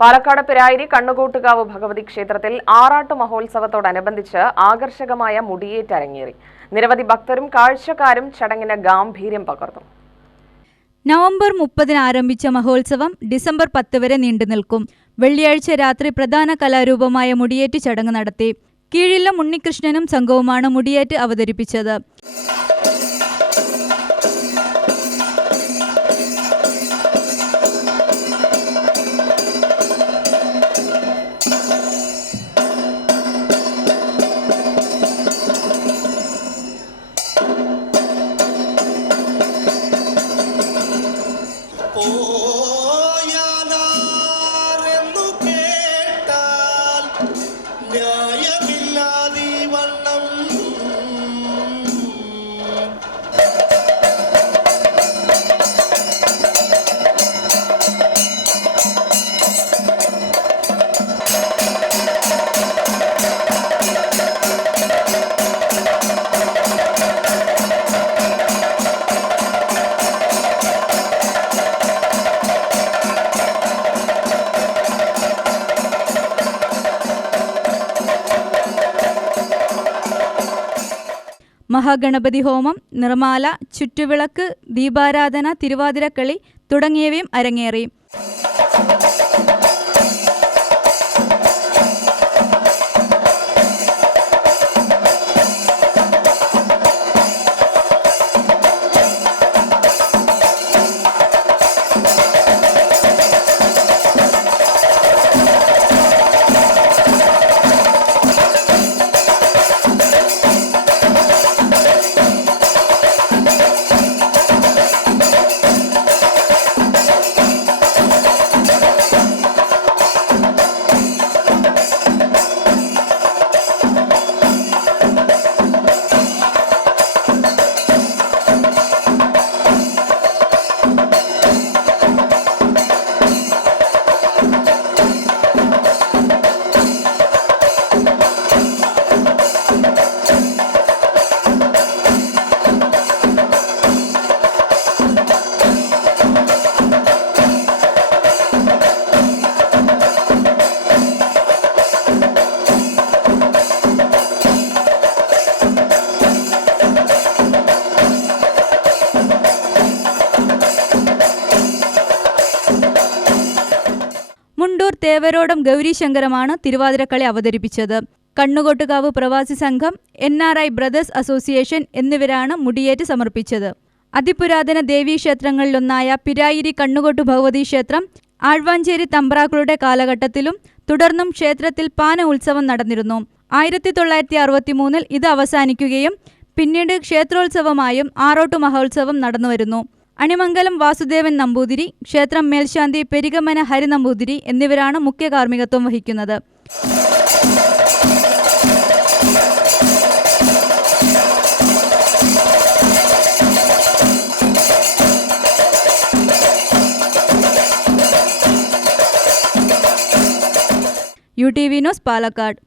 പാലക്കാട് പിരായിരി കണ്ണുകൂട്ടുകാവ് ഭഗവതി ക്ഷേത്രത്തിൽ ആറാട്ട് മഹോത്സവത്തോടനുബന്ധിച്ച് ആകർഷകമായ മുടിയേറ്റ് അരങ്ങേറി. നിരവധി ഭക്തരും കാഴ്ചക്കാരും ചടങ്ങിന് ഗാംഭീര്യം പകർന്നു. നവംബർ 30 ആരംഭിച്ച മഹോത്സവം ഡിസംബർ 10 വരെ നീണ്ടുനിൽക്കും. വെള്ളിയാഴ്ച രാത്രി പ്രധാന കലാരൂപമായ മുടിയേറ്റ് ചടങ്ങ് നടത്തി. കീഴില്ലം ഉണ്ണികൃഷ്ണനും സംഘവുമാണ് മുടിയേറ്റ് അവതരിപ്പിച്ചത്. മഹാഗണപതി ഹോമം, നിർമാല, ചുറ്റുവിളക്ക്, ദീപാരാധന, തിരുവാതിരക്കളി തുടങ്ങിയവയും അരങ്ങേറി. മുണ്ടൂർ തേവരോടം ഗൗരീശങ്കരമാണ് തിരുവാതിരക്കളി അവതരിപ്പിച്ചത്. കണ്ണുകോട്ടുകാവ് പ്രവാസി സംഘം, NRI ബ്രദേഴ്സ് അസോസിയേഷൻ എന്നിവരാണ് മുടിയേറ്റ് സമർപ്പിച്ചത്. അതിപുരാതന ദേവീക്ഷേത്രങ്ങളിലൊന്നായ പിരായിരി കണ്ണുകോട്ടു ഭഗവതി ക്ഷേത്രം ആഴ്വാഞ്ചേരി തമ്പ്രാക്കളുടെ കാലഘട്ടത്തിലും തുടർന്നും ക്ഷേത്രത്തിൽ പാന ഉത്സവം നടന്നിരുന്നു. 1963 ഇത് അവസാനിക്കുകയും പിന്നീട് ക്ഷേത്രോത്സവമായും ആറോട്ടു മഹോത്സവം നടന്നുവരുന്നു. അണിമംഗലം വാസുദേവൻ നമ്പൂതിരി, ക്ഷേത്രം മേൽശാന്തി പെരികമന ഹരി നമ്പൂതിരി എന്നിവരാണ് മുഖ്യ കാർമ്മികത്വം വഹിക്കുന്നത്. UTV news, Palakkad.